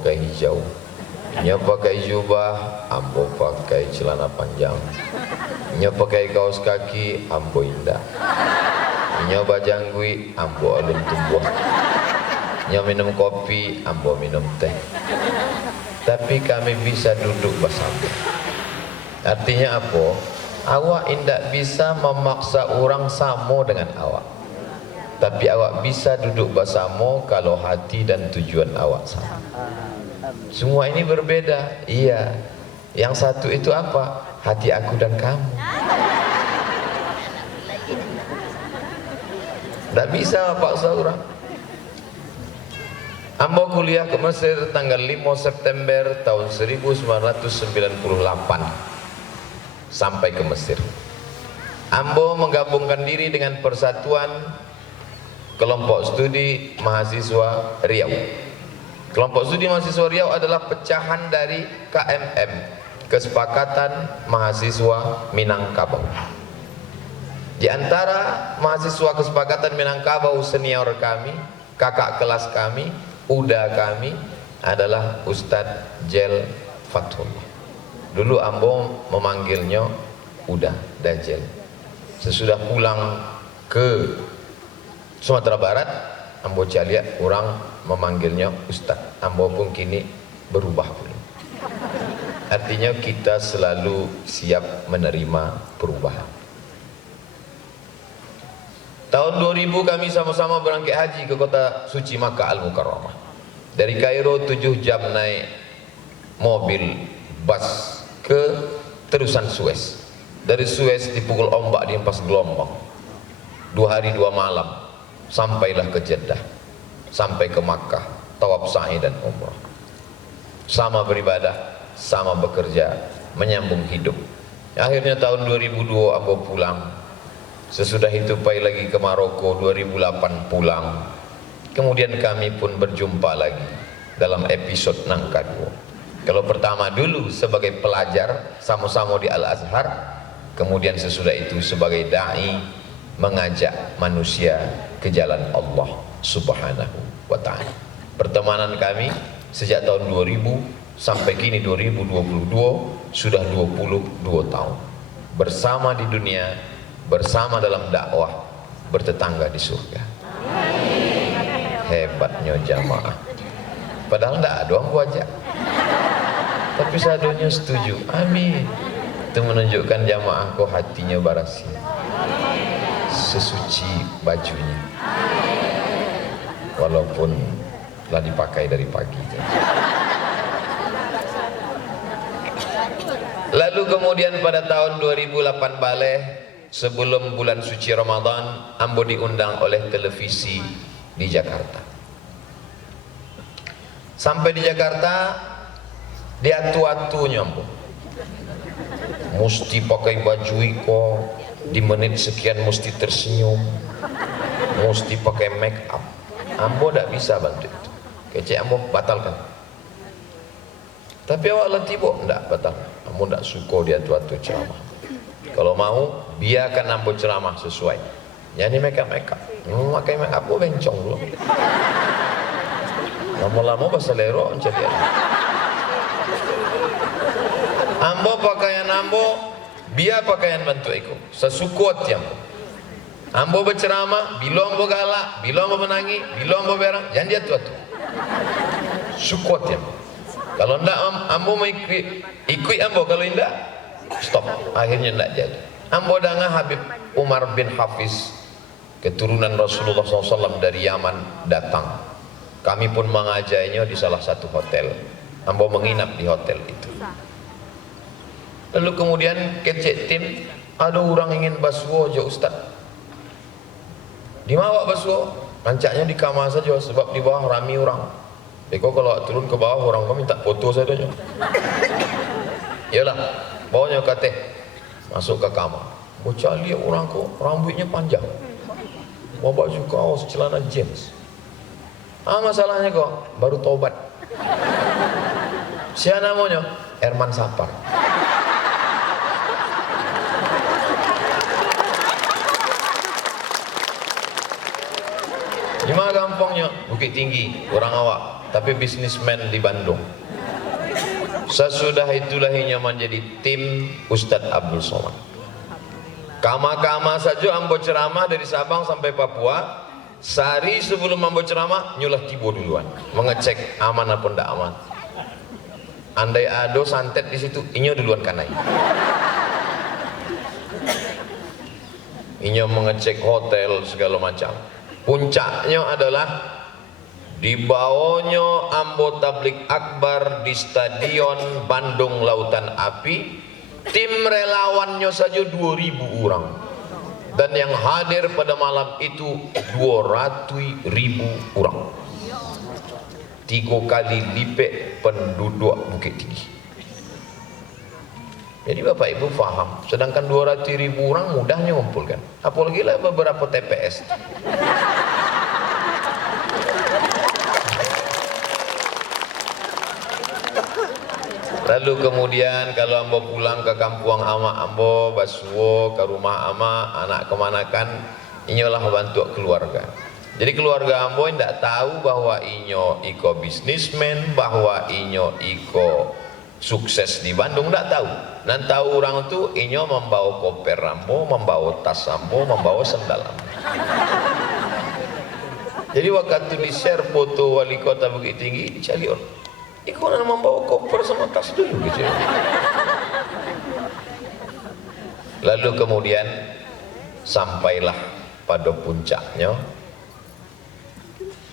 pakai hijau, nya pakai jubah, ambo pakai celana panjang, nya pakai kaos kaki, ambo indah, nya bajanggui, ambo alun tumbuh, nya minum kopi, ambo minum teh. Tapi kami bisa duduk bersama. Artinya apa? Awak indak bisa memaksa orang sama dengan awak, tapi awak bisa duduk bersama kalau hati dan tujuan awak sama. Semua ini berbeda, iya. Yang satu itu apa? Hati aku dan kamu. Tak bisa paksa orang. Ambo kuliah ke Mesir tanggal 5 September tahun 1998 sampai ke Mesir. Ambo menggabungkan diri dengan Persatuan Kelompok Studi Mahasiswa Riau. Kelompok Studi Mahasiswa Riau adalah pecahan dari KMM, Kesepakatan Mahasiswa Minangkabau. Di antara mahasiswa Kesepakatan Minangkabau senior kami, kakak kelas kami, uda kami adalah Ustadz Jel Fathullah. Dulu Ambo memanggilnya Uda Dajjal. Sesudah pulang ke Sumatera Barat, Ambo lihat orang memanggilnya Ustadz. Ambo pun kini berubah pula. Artinya kita selalu siap menerima perubahan. Tahun 2000 kami sama-sama berangkat haji ke kota suci Makkah Al-Mukarramah. Dari Kairo 7 jam naik mobil bus ke terusan Suez. Dari Suez dipukul ombak di empas gelombang. 2 hari 2 malam sampailah ke Jeddah, sampai ke Makkah, tawaf sa'i dan umrah. Sama beribadah, sama bekerja, menyambung hidup. Akhirnya tahun 2002 Ambo pulang. Sesudah itu pai lagi ke Maroko, 2008 pulang. Kemudian kami pun berjumpa lagi dalam episode Nangka 2. Kalau pertama dulu sebagai pelajar sama-sama di Al-Azhar, kemudian sesudah itu sebagai dai mengajak manusia ke jalan Allah Subhanahu wa ta'ala. Pertemanan kami sejak tahun 2000 sampai kini 2022 sudah 22 tahun. Bersama di dunia, bersama dalam dakwah, bertetangga di surga. Hebatnya jamaah. Padahal tidak ada orang wajah, tapi sadonya setuju. Amin. Itu menunjukkan jamaah kok hatinya barasi, sesuci bajunya, walaupun telah dipakai dari pagi. Lalu kemudian pada tahun 2008 balik, sebelum bulan suci Ramadan, Ambo diundang oleh televisi di Jakarta. Sampai di Jakarta, diatu-atunya Ambo mesti pakai baju iko, di menit sekian mesti tersenyum, mesti pakai make up. Ambo tidak bisa bantu itu. Kecek Ambo batalkan. Tapi awak letih bo, tidak batal. Ambo tidak suka diatu-atu ceramah. Kalau mau, biarkan Ambo ceramah sesuai. Jadi make up. Pakai make up Ambo bencong dulu. Lama-lama bahasa lero jadi. Ambo pakaian Ambo, biar pakaian bentuk itu sesukuat yang Ambo berceramah, bila Ambo galak, bila Ambo menangi, bila Ambo berang, jangan dia tu-tu. Sukuat yang. Kalau ndak Ambo mau ikut Ambo, kalau ndak stop. Akhirnya ndak jadi. Ambo dengan Habib Umar bin Hafiz, keturunan Rasulullah SAW dari Yaman datang. Kami pun mengajarnya di salah satu hotel. Ambo menginap di hotel itu. Lalu kemudian kecek tim, ada orang ingin basuh aja Ustaz. Di mana basuh? Rancaknya di kamar saja, sebab di bawah rami orang. Beko kalau turun ke bawah orang kami minta foto saja. Yalah, bawahnya kata masuk ke kamar. Bocah lihat orang kok rambutnya panjang, bawa baju kaos, celana jeans. Masalahnya kok baru tobat. Siapa namanya? Herman Sapar. Gimana gampangnya? Bukit Tinggi, orang awak. tapi bisnismen di Bandung. Sesudah itulah ia menjadi tim Ustadz Abdul Somad. Kama-kama saja ambo ceramah dari Sabang sampai Papua. Sehari sebelum ambo ceramah nyulah tibo duluan, mengecek aman apa ndak aman. Andai ado santet di situ, inyo duluan kanai. Inyo mengecek hotel segala macam. Puncaknya adalah dibawanya ambo tablik akbar di Stadion Bandung Lautan Api. Tim relawannya saja 2.000 orang. Dan yang hadir pada malam itu 200.000 orang. 3 kali lipat penduduk Bukit Tinggi. Jadi Bapak Ibu faham, sedangkan 200.000 orang mudahnya ngumpulkan. Apalagi lah beberapa TPS. Lalu kemudian kalau ambo pulang ke kampung ama ambo, basuo ke rumah ama, anak kemanakan, inyolah bantu keluarga. Jadi keluarga ambo tidak tahu bahwa inyo iko bisnismen, bahwa inyo iko sukses di Bandung, tidak tahu. Dan tahu orang tu inyo membawa koper ambo, membawa tas ambo, membawa sendal ambo. Jadi waktu di share foto wali kota Bukit Tinggi, dicari orang. Ikut membawa koper sama tas dulu gitu. Lalu kemudian sampailah pada puncaknya.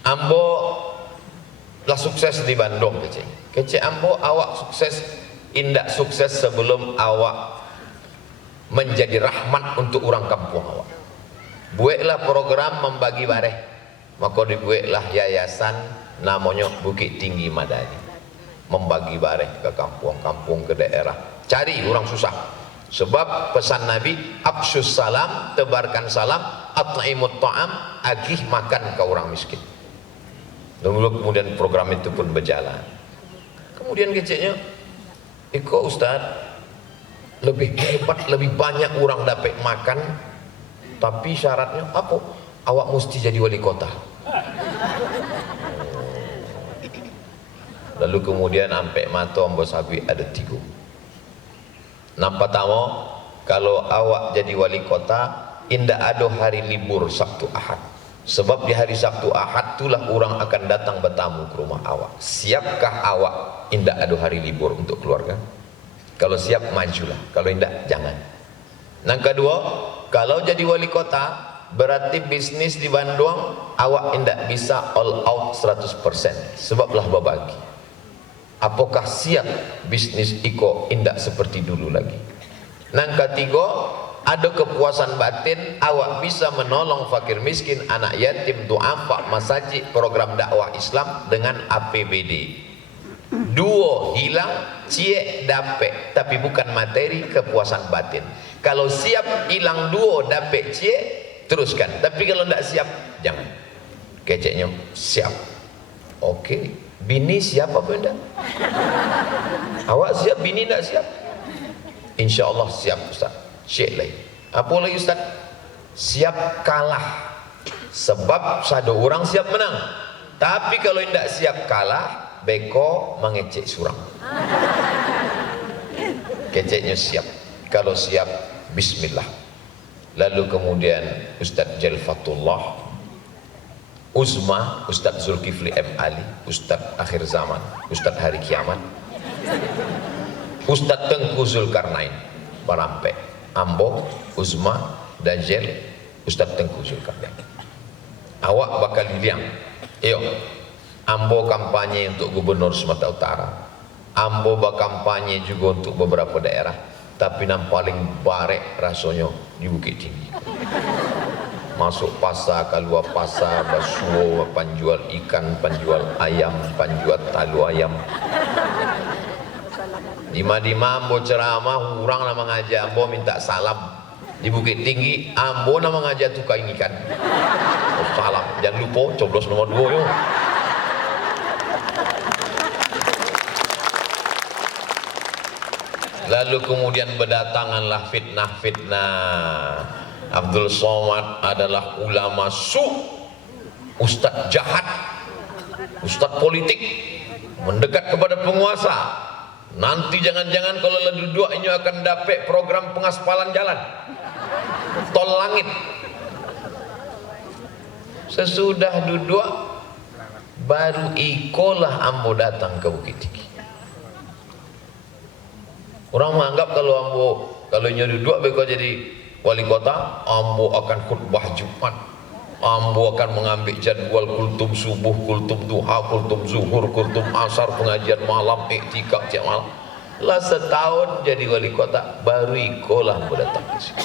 Ambo lah sukses di Bandung kece. Kece ambo awak sukses, indak sukses sebelum awak menjadi rahmat untuk orang kampung awak. Buatlah program membagi bareh. Maka dibuatlah yayasan namanya Bukit Tinggi Madani. Membagi bareh ke kampung-kampung, ke daerah, cari orang susah. Sebab pesan Nabi, absyus salam, tebarkan salam, at'imut ta'am, agih makan ke orang miskin. Dan kemudian program itu pun berjalan. Kemudian keceknya, iko Ustaz, lebih hebat, lebih banyak orang dapat makan, tapi syaratnya apa? Awak mesti jadi wali kota. Lalu kemudian sampai mata ambo sabi ada 3. Nampak tamu, kalau awak jadi wali kota, indah ada hari libur Sabtu Ahad. Sebab di hari Sabtu Ahad itulah orang akan datang bertamu ke rumah awak. Siapkah awak indah ada hari libur untuk keluarga? Kalau siap majulah, kalau indah jangan. Yang kedua, kalau jadi wali kota, berarti bisnis di Bandung awak indah bisa all out 100%. Sebablah berbagi. Apakah siap bisnis iko indak seperti dulu lagi? Yang ketiga, ada kepuasan batin awak bisa menolong fakir miskin, anak yatim, duafa, masjid, program dakwah Islam dengan APBD. 2 hilang, cie dapet, tapi bukan materi, kepuasan batin. Kalau siap hilang 2 dapet cie, teruskan. Tapi kalau tidak siap, jangan. Keceknya siap. Oke. Bini siap apa enggak? Awak siap, bini enggak siap? Insya Allah siap Ustaz. Syekh lain. Apa lagi Ustaz? Siap kalah. Sebab satu orang siap menang. Tapi kalau enggak siap kalah, beko mengecek surang. Keceknya siap. Kalau siap, bismillah. Lalu kemudian Ustaz Jalfatullah, Uzma, Ustadz Zulkifli M. Ali, Ustadz Akhir Zaman, Ustadz Hari Kiamat, Ustadz Tengku Zulkarnain, Parampe, Ambo, Uzma, Dajjal, Ustadz Tengku Zulkarnain. Awak bakal diliang. Iyo, Ambo kampanye untuk Gubernur Sumatera Utara. Ambo berkampanye juga untuk beberapa daerah. Tapi yang paling barek rasanya di Bukit Tinggi. Masuk pasar, keluar pasar, basuh, penjual ikan, penjual ayam, penjual talu ayam. Dima-dima ambo ceramah, orang nama ngajak ambo minta salam. Di Bukit Tinggi, ambo nama ngajak tukang ikan. Oh, salam, jangan lupa coblos nomor 2 yo. Lalu kemudian berdatanganlah fitnah-fitnah. Abdul Somad adalah ulama su, ustadz jahat. Ustadz politik mendekat kepada penguasa. Nanti jangan-jangan kalau duduk ini akan dapat program pengaspalan jalan, tol langit. Sesudah duduk baru ikolah ambo datang ke Bukit Tinggi. Orang menganggap kalau duduk beko jadi wali kota, ambo akan khutbah Jumat, ambo akan mengambil jadwal kultum subuh, kultum duha, kultum zuhur, kultum asar, pengajian malam, iktikaf tiap malam. Lah setahun jadi wali kota baru ikolah ambo datang ke sini.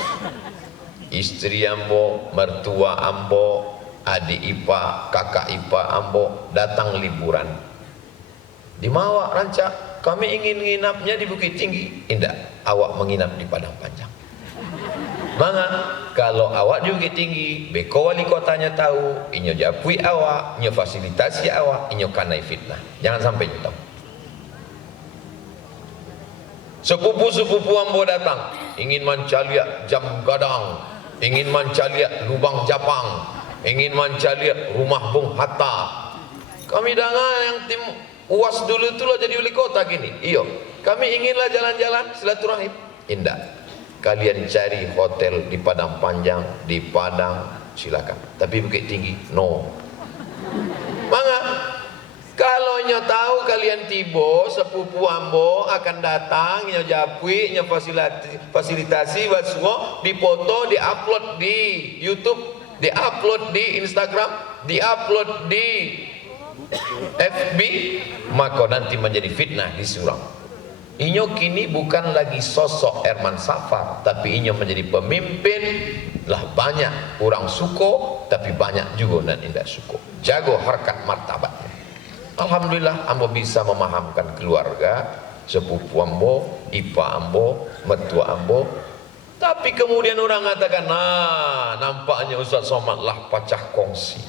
Istri ambo, mertua ambo, adik ipa, kakak ipa ambo datang liburan di Mawak Rancak. Kami ingin nginapnya di Bukit Tinggi. Indah, awak menginap di Padang Panjang. Maka kalau awak di Bukit Tinggi, beko wali kotanya tahu, inyo japui awak, inyo fasilitasi awak, inyo kanai fitnah. Jangan sampai inyo tahu. Sepupu-sepupu ambo datang, ingin mancaliak jam gadang, ingin mancaliak lubang Japang, ingin mancaliak rumah Bung Hatta. Kami dengar yang tim UAS dulu itulah jadi wali kota gini. Iyo, kami inginlah jalan-jalan silaturahim. Indah. Kalian cari hotel di Padang Panjang, di Padang, silakan. Tapi Bukit Tinggi, no. Maka kalau nyo tahu kalian tibo, sepupu ambo akan datang, nyo japui, nyo fasilitasi, semua dipoto, diupload di YouTube, diupload di Instagram, diupload di FB, maka nanti menjadi fitnah di Surau. Inyo kini bukan lagi sosok Herman Safar, tapi inyo menjadi pemimpin. Lah banyak orang suko, tapi banyak juga dan indah suko. Jago harkat martabatnya. Alhamdulillah ambo bisa memahamkan keluarga, sepupu ambo, ipa ambo, mertua ambo. Tapi kemudian orang mengatakan, nah nampaknya Ustaz Somad lah pacah kongsi.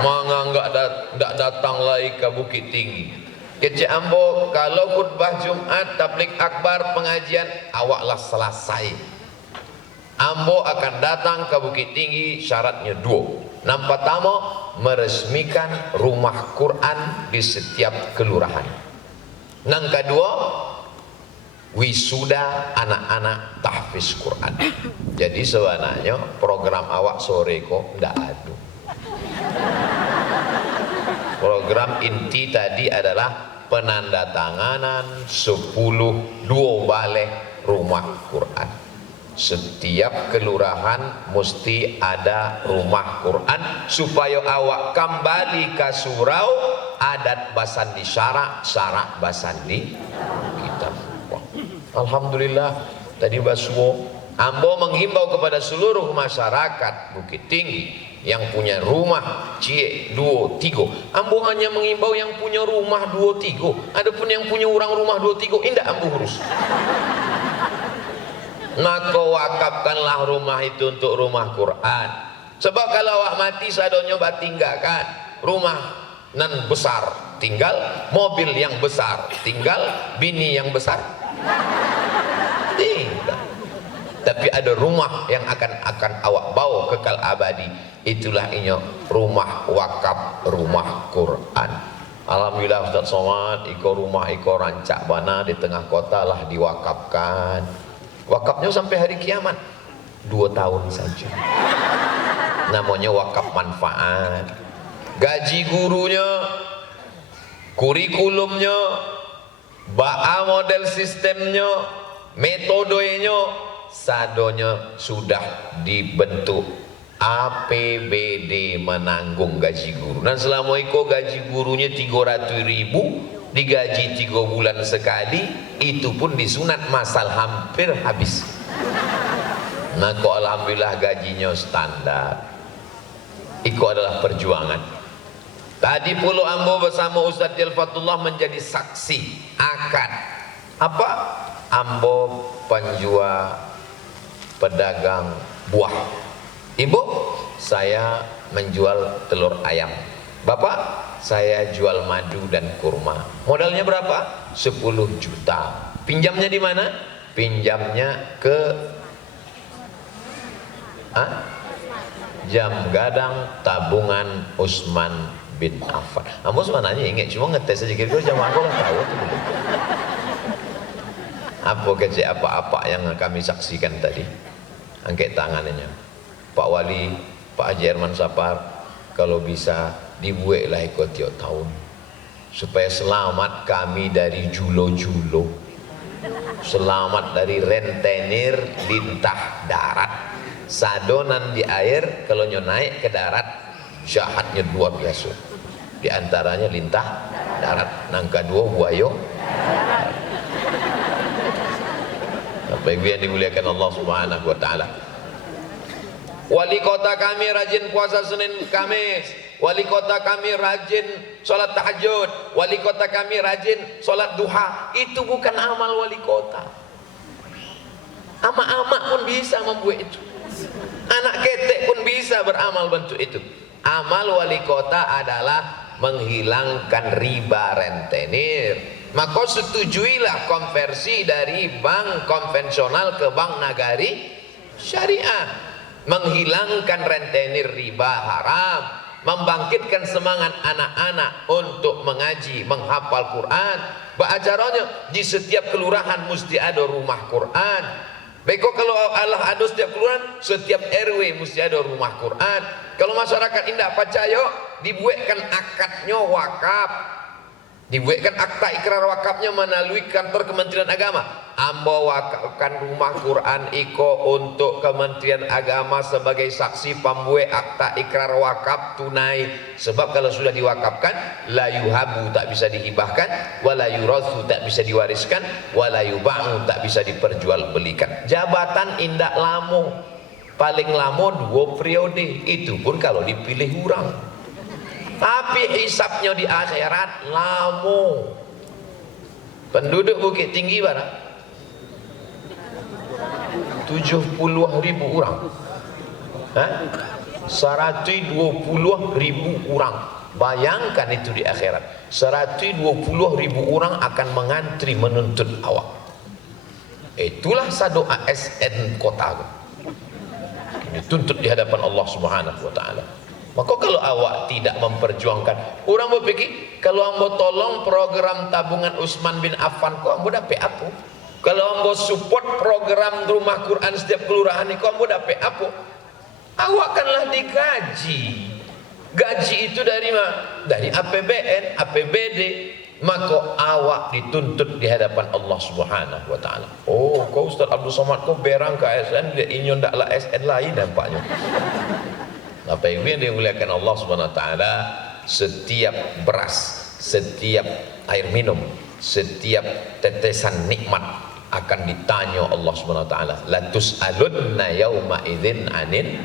Manga enggak datang lagi ke Bukit Tinggi. Kecik ambo kalau khutbah Jumat, tabligh akbar, pengajian, awaklah selesai. Ambo akan datang ke Bukit Tinggi, syaratnya dua. Nampak pertama, meresmikan rumah Quran di setiap kelurahan. Yang kedua, wisuda anak-anak tahfiz Quran. Jadi sebenarnya program awak sore kok ndak ada. Program inti tadi adalah penandatanganan 10 balai rumah Quran. Setiap kelurahan mesti ada rumah Quran supaya awak kembali ke surau adat basan di syarak, syarak basan di kitab. Alhamdulillah tadi Baswo ambo menghimbau kepada seluruh masyarakat Bukit Tinggi yang punya rumah cie 2 3. Ambo hanya menghimbau yang punya rumah 2 3. Adapun yang punya orang rumah 2 3 indah ambo urus. Maka wakafkanlah rumah itu untuk rumah Quran. Sebab kalau awak mati sadonyo batinggalkan rumah nan besar tinggal, mobil yang besar tinggal, bini yang besar tinggal. Tapi ada rumah yang akan awak bawa kekal abadi. Itulah inyo rumah wakaf, rumah Quran. Alhamdulillah Ustaz Somad, iko rumah iko rancak bana di tengah kota lah diwakafkan. Wakafnya sampai hari kiamat 2 tahun saja. Namanya wakaf manfaat. Gaji gurunya, kurikulumnya, ba'a model sistemnya, metodenya, sadonya sudah dibentuk. APBD menanggung gaji guru. Dan selama itu gaji gurunya 300.000, digaji 3 bulan sekali, itu pun disunat masal hampir habis. Nah kok alhamdulillah gajinya standar. Itu adalah perjuangan. Tadi puluh ambo bersama Ustadz Jalfatullah menjadi saksi akad. Apa? Ambo penjual pedagang buah. Ibu, saya menjual telur ayam. Bapak, saya jual madu dan kurma. Modalnya berapa? 10 juta. Pinjamnya di mana? Pinjamnya ke Jam Gadang Tabungan Usman bin Affan. Ambo sebenarnya ingat, cuma ngetes saja kira-kira jamaah aku lah tahu itu belum. Apa kecil apa-apa yang kami saksikan tadi, angkat tangannya Pak Wali, Pak Haji Herman Sapar, kalau bisa dibuatlah ikut tiap tahun supaya selamat kami dari julo-julo, selamat dari rentenir lintah darat, sadonan di air, kalau naik ke darat jahatnya luar biasa, di antaranya lintah darat, nangka dua buayo. Bapak Ibu yang dimuliakan Allah Subhanahu wa taala. Wali kota kami rajin puasa Senin Kamis, wali kota kami rajin sholat tahajud, wali kota kami rajin sholat duha. Itu bukan amal wali kota. Ama-ama pun bisa membuat itu, anak ketek pun bisa beramal bentuk itu. Amal wali kota adalah menghilangkan riba rentenir. Maka setujuilah konversi dari bank konvensional ke bank nagari syariah, menghilangkan rentenir riba haram, membangkitkan semangat anak-anak untuk mengaji, menghafal Quran. Acaranya di setiap kelurahan mesti ada rumah Quran. Beko kalau Allah ada setiap kelurahan, setiap RW mesti ada rumah Quran. Kalau masyarakat tidak percaya, dibuatkan akadnya wakaf, dibuatkan akta ikrar wakafnya melalui kantor Kementerian Agama. Ambo wakafkan rumah Quran iko untuk Kementerian Agama sebagai saksi pembuat akta ikrar wakaf tunai. Sebab kalau sudah diwakafkan, la yuhabu tak bisa dihibahkan, wala yurathu tak bisa diwariskan, wala yuba'u tak bisa diperjualbelikan. Jabatan indak lamo, paling lamo 2 periode, itu pun kalau dipilih orang. Tapi hisapnya di akhirat lamo. Penduduk Bukit Tinggi berapa? 70.000 orang. 120.000 orang. Bayangkan itu di akhirat. 120.000 orang akan mengantri menuntut awak. Itulah sado ASN kota. Dituntut di hadapan Allah Subhanahu wa taala. Maka kalau awak tidak memperjuangkan, orang berpikir kalau ambo tolong program tabungan Utsman bin Affan, kok ambo dapat apa? Kalau ambo support program rumah Quran setiap kelurahan, kok ambo dapat apa? Awak kanlah digaji. Gaji itu dari mana? Dari APBN, APBD. Maka awak dituntut di hadapan Allah Subhanahu wa taala. Oh, kau Ustaz Abdul Somad kau berang ke ASN, dia inyon daklah ASN lain nampaknya. Apa yang dimuliakan Allah Subhanahu wa taala, setiap beras, setiap air minum, setiap tetesan nikmat akan ditanya Allah Subhanahu wa taala. La tus'alunna yauma idzin 'anin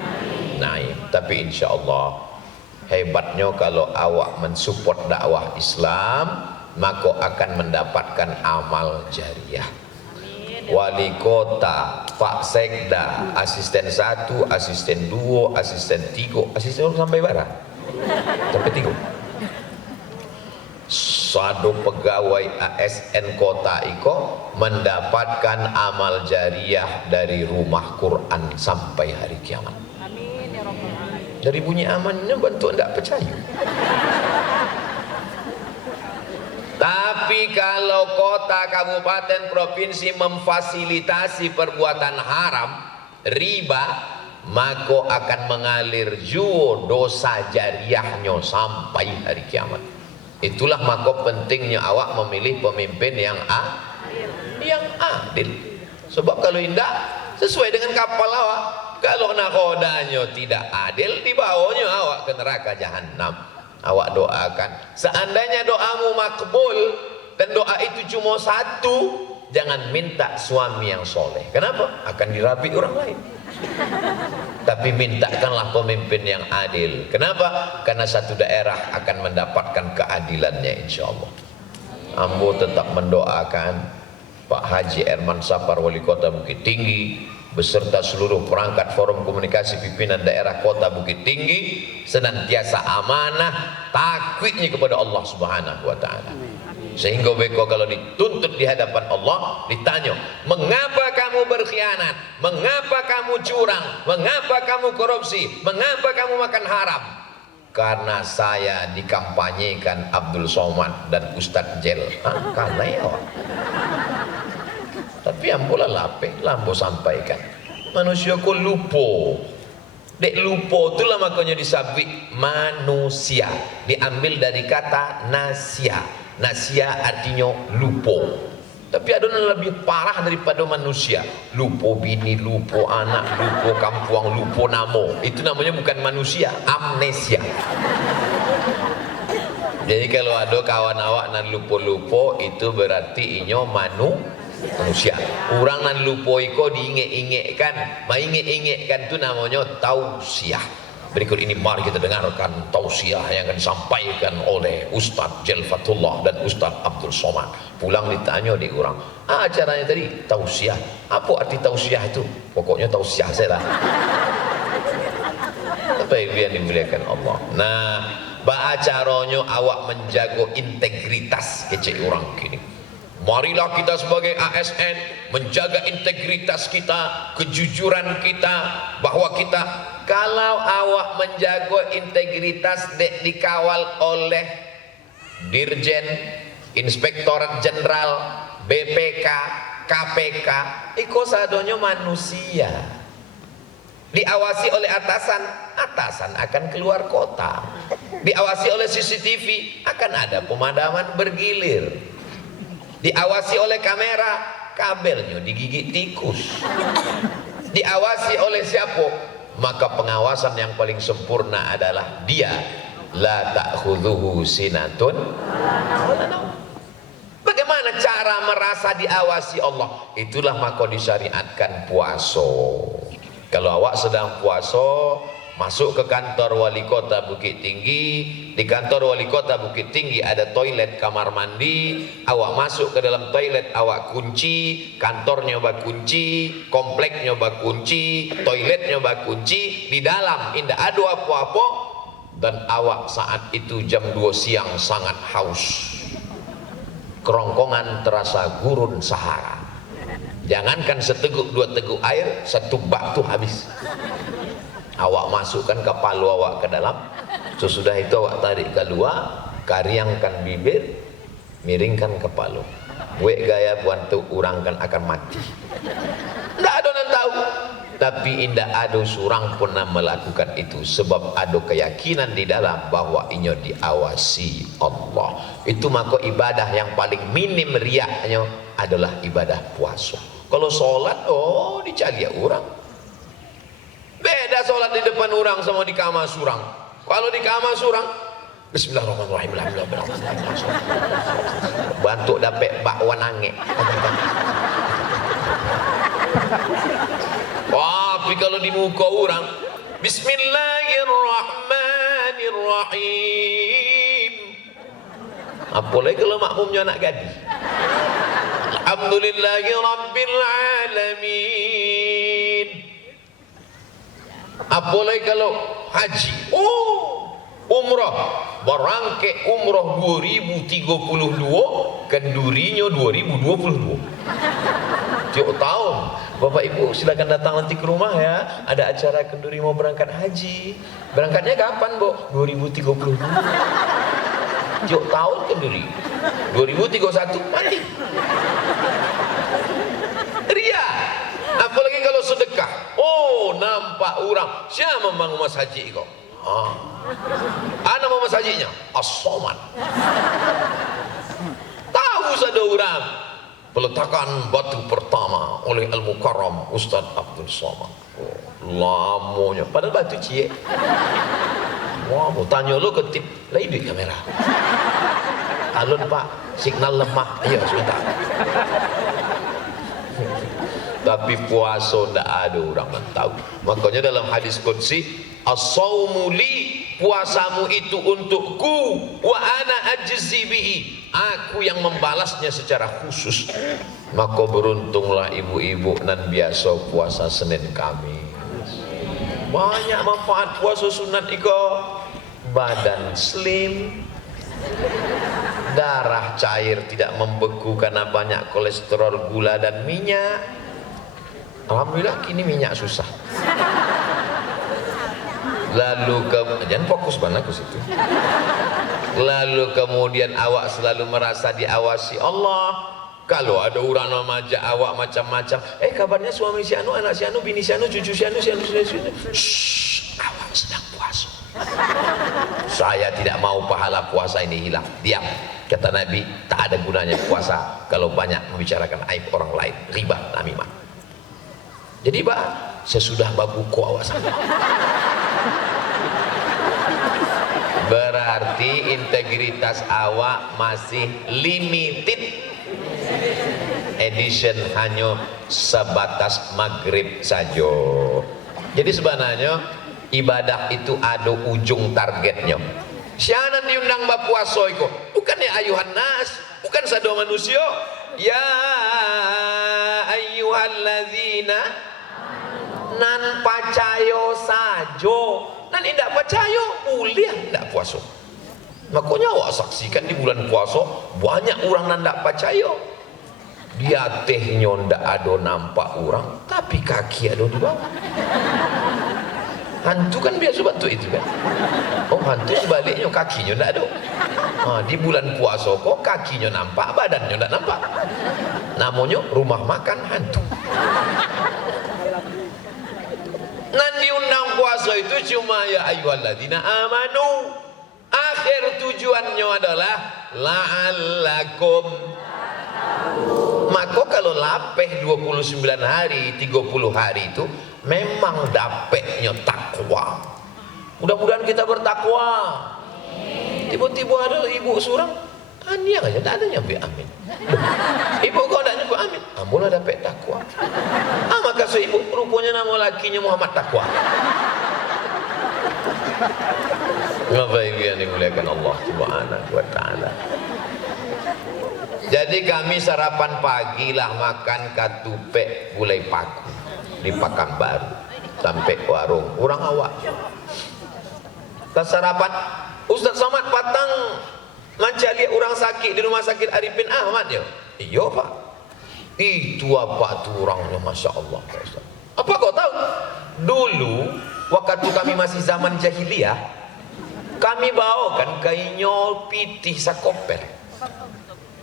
na'im. Tapi insyaallah hebatnya kalau awak mensupport dakwah Islam, maka akan mendapatkan amal jariah. Wali kota, Pak Sekda, asisten 1, asisten 2, asisten 3, asisten sampai berapa? Sampai 3. Satu pegawai ASN kota iko mendapatkan amal jariah dari rumah Quran sampai hari kiamat. Amin ya rabbal alamin. Dari bunyi amannya bentuk tidak percaya. Tapi kalau kota, kabupaten, provinsi memfasilitasi perbuatan haram, riba, maka akan mengalir juga dosa jariahnya sampai hari kiamat. Itulah maka pentingnya awak memilih pemimpin yang adil. Sebab kalau tidak sesuai dengan kapal awak, kalau nakodanya tidak adil, dibawanya awak ke neraka jahanam. Awak doakan, seandainya doamu makbul dan doa itu cuma satu, jangan minta suami yang soleh. Kenapa? Akan dirapi orang lain. Tapi mintakanlah pemimpin yang adil. Kenapa? Karena satu daerah akan mendapatkan keadilannya insyaallah. Ambo tetap mendoakan Pak Haji Herman Sapar, Wali Kota Bukit Tinggi, beserta seluruh perangkat forum komunikasi pimpinan daerah kota Bukit Tinggi senantiasa amanah takwiknya kepada Allah Subhanahu wa taala. Sehingga beko kalau dituntut di hadapan Allah ditanya, mengapa kamu berkhianat, mengapa kamu curang, mengapa kamu korupsi, mengapa kamu makan haram? karena saya dikampanyekan Abdul Somad dan Ustadz Jel. Karena ya. Tapi ampulah lape, lambo sampaikan. Manusia kok lupo. Dek lupo itulah makanya disabit manusia. Diambil dari kata nasia. Nasia artinya lupo. Tapi ada yang lebih parah daripada manusia. Lupo bini, lupo anak, lupo kampuang, lupo namo. Itu namanya bukan manusia, amnesia. Jadi kalau ada kawan awak nan lupo-lupo, itu berarti inyo manusia. Orang nan lupo iko diinget-ingetkan. Menginget-ingetkan itu namanya tausiah. Berikut ini mari kita dengarkan tausiah yang akan disampaikan oleh Ustadz Jelfatullah dan Ustadz Abdul Somad. Pulang ditanya di orang, acaranya tadi tausiah. Apa arti tausiah itu? Pokoknya tausiah saya lah. Apa yang dimuliakan Allah. Nah, ba'acaronyo awak menjaga integritas kecil orang kini. Marilah kita sebagai ASN menjaga integritas kita, kejujuran kita, bahwa kita kalau awak menjaga integritas dikawal oleh Dirjen, Inspektorat Jenderal, BPK, KPK, iko sadonyo manusia. Diawasi oleh atasan, atasan akan keluar kota. Diawasi oleh CCTV, akan ada pemadaman bergilir. Diawasi oleh kamera, kabelnya digigit tikus. Diawasi oleh siapa? Maka pengawasan yang paling sempurna adalah dia. La ta'khudhuhu sinatun. Bagaimana cara merasa diawasi Allah? Itulah maka disyariatkan puasa. Kalau awak sedang puasa, masuk ke kantor wali kota Bukit Tinggi. Di kantor wali kota Bukit Tinggi ada toilet kamar mandi. Awak masuk ke dalam toilet, awak kunci. Kantornya bak kunci, kompleknya bak kunci, toiletnya bak kunci. Di dalam indah ada apa-apa. Dan awak saat itu jam 2 siang sangat haus. Kerongkongan terasa gurun Sahara. Jangankan seteguk dua teguk air, satu bak tu habis. Awak masukkan kepala awak ke dalam, sesudah itu awak tarik keluar, kariangkan bibir, miringkan kepala. Buat gaya buantu orang kan akan mati. Tidak ada yang tahu. Tapi indah ada surang pernah melakukan itu, sebab ada keyakinan di dalam bahwa inyo diawasi Allah. Itu maka ibadah yang paling minim riaknya adalah ibadah puasa. Kalau sholat, oh dicari orang. Beda sholat di depan orang sama di kamar surang. Kalau di kamar surang, Bismillahirrahmanirrahim. Bantu dapat bakwan angin. Tapi kalau di muka orang, Bismillahirrahmanirrahim. Apalagi kalau makmumnya anak gadis. Alhamdulillahirabbil alamin. Apalagi kalau haji, umrah, berangkat umrah 2032, kendurinya 2022. Tiap tahun, Bapak Ibu silakan datang nanti ke rumah ya. Ada acara kenduri mau berangkat haji. Berangkatnya kapan, Bu? 2032. Tiap tahun kenduri. 2031 mati. Ria. Apalagi kalau sedekah. Oh, nampak orang. Siapa membangun mas haji kau? Ana mau mas hajinya? As-Somad. Tahu saja orang. Peletakan batu pertama oleh Al-Mukarram Ustadz Abdul Somad. Lamanya. Padahal batu cie. Wah, mau tanya lo ketip. Lagi duit kamera. Alun pak, signal lemah. Iya sebentar. Tapi puasa ndak ada orang yang tahu. Makanya dalam hadis qudsi, as-saumu li, puasamu itu untukku, wa ana ajzi bihi, aku yang membalasnya secara khusus. Maka beruntunglah ibu-ibu nan biasa puasa Senin Kamis. Banyak manfaat puasa sunat iko. Badan slim, darah cair tidak membeku karena banyak kolesterol, gula dan minyak. Alhamdulillah kini minyak susah. Jangan fokus banget ke situ. Lalu kemudian awak selalu merasa diawasi Allah. Kalau ada orang mengajak awak macam-macam, kabarnya suami si anu, anak si anu, bini si anu, cucu si anu, si anu, si anu. Shh, awak sedang puasa. Saya tidak mau pahala puasa ini hilang. Diam. Kata Nabi, tak ada gunanya puasa kalau banyak membicarakan aib orang lain, riba, namimah. Jadi sesudah babuku awak sama. Berarti integritas awak masih limited edition, hanya sebatas maghrib saja. Jadi sebenarnya ibadah itu ada ujung targetnya. Sianan diundang berpuasa itu bukannya ayuhan nas, bukan sado manusia. Ya ayyuhalladzina nan percaya saja, nan tidak percaya boleh tidak puasa. Makanya awak saksikan di bulan puasa banyak orang nan tidak percaya. Dia tehnya ndak ada nampak orang, tapi kaki ada di bawah. Hantu kan biasa bantu itu kan. Oh, hantu sebaliknya kakinya ndak ada. Di bulan puasa kok kakinya nampak, badannya ndak nampak. Namanya rumah makan hantu. Nan diundang puasa itu cuma ya ayyuhalladzina amanu. Akhir tujuannya adalah la'allakum. Maka kalau lapeh 29 hari, 30 hari itu memang dapetnya takwa. Mudah-mudahan kita bertakwa. Tiba-tiba ada ibu surang, niang aja, tak ada nyampe amin. Ibu kau tak nyampe amin, ambolah dapet takwa. Maka ibu rupanya nama lakinya Muhammad Takwa. Bapak Ibu yang dimuliakan Allah Subhanahu wa taala. Jadi kami sarapan pagi lah makan katupek gulai paku di Pekanbaru sampai warung orang awak. Pas sarapan Ustaz Somad patang mencari orang sakit di rumah sakit Arifin Ahmad ya. Iya Pak. Itu apa tuh orangnya, Masya Allah Pak Ustaz. Apa kau tahu? Dulu waktu kami masih zaman jahiliyah, kami bawakan kainyo pitih sakopel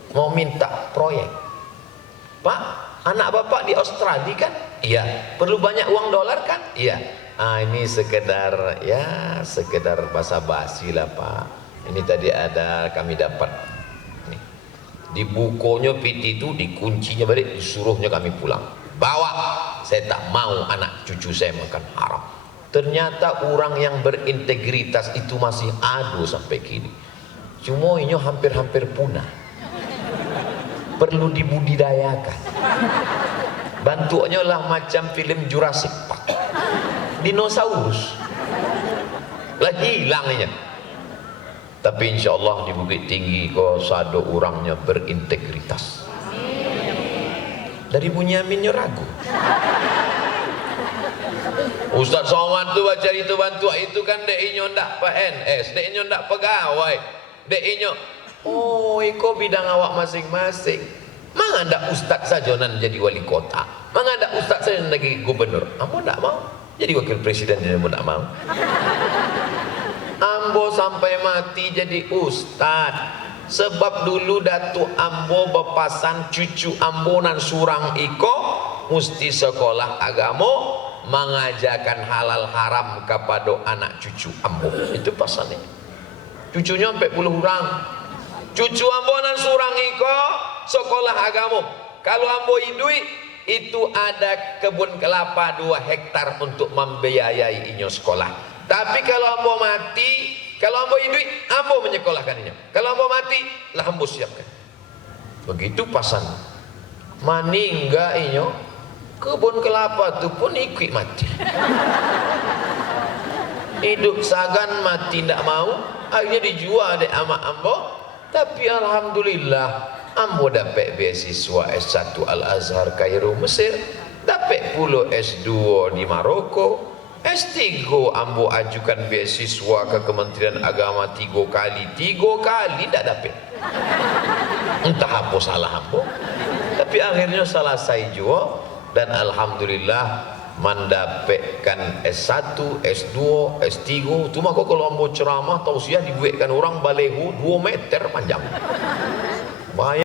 mau minta proyek. Pak, anak bapak di Australia kan? Iya. Perlu banyak uang dolar kan? Iya. Ini sekedar basa-basi lah Pak. Ini tadi ada kami dapat nih. Di bukunya PT itu dikuncinya balik, disuruhnya kami pulang. Bawa. Saya tak mau anak cucu saya makan haram. Ternyata orang yang berintegritas itu masih ada sampai kini. Cuma ini hampir-hampir punah. Perlu dibudidayakan. Bentuknya lah macam film Jurassic Park. Dinosaurus. Lagi hilangnya. Tapi insya Allah di Bukit Tinggi kau sado orangnya berintegritas. Dari Bunyaminnya ragu. Ustaz Somad tu baca itu bantu itu kan deknya ndak PNS, deknya ndak pegawai, deknya iko bidang awak masing-masing. Mangga ndak ustaz saja nan jadi wali kota, mangga ndak ustaz saja nan jadi gubernur. Ambo ndak mau jadi wakil presiden, ambo ndak mau. Ambo sampai mati jadi ustaz. Sebab dulu Datu Ambo bepasan cucu Ambo nan surang iko mesti sekolah agama mengajarkan halal haram kepada anak cucu Ambo. Itu pasalnya. Cucunya sampai 10 orang. Cucu Ambo nan surang iko sekolah agama. Kalau Ambo hidui itu ada kebun kelapa 2 hektar untuk membiayai inyo sekolah. Tapi kalau Ambo mati, kalau Ambo hidup, Ambo menyekolahkannya. Kalau Ambo mati, lah Ambo siapkan. Begitu pasan. Maningga inyo, kebun kelapa tu pun ikut mati. Hidup sagan mati tidak mau, akhirnya dijual dek ama Ambo. Tapi alhamdulillah, Ambo dapat beasiswa S1 Al-Azhar Kairo Mesir, dapat pula S2 di Maroko. S3 Ambo ajukan beasiswa ke Kementerian Agama 3 kali tak dapat. Entah apa salah Ambo, tapi akhirnya selesai juga. Dan alhamdulillah mendapatkan S1, S2, S3. Cuma kok kalau mau ceramah tausiah dibuatkan orang balehu 2 meter panjang. Bahaya.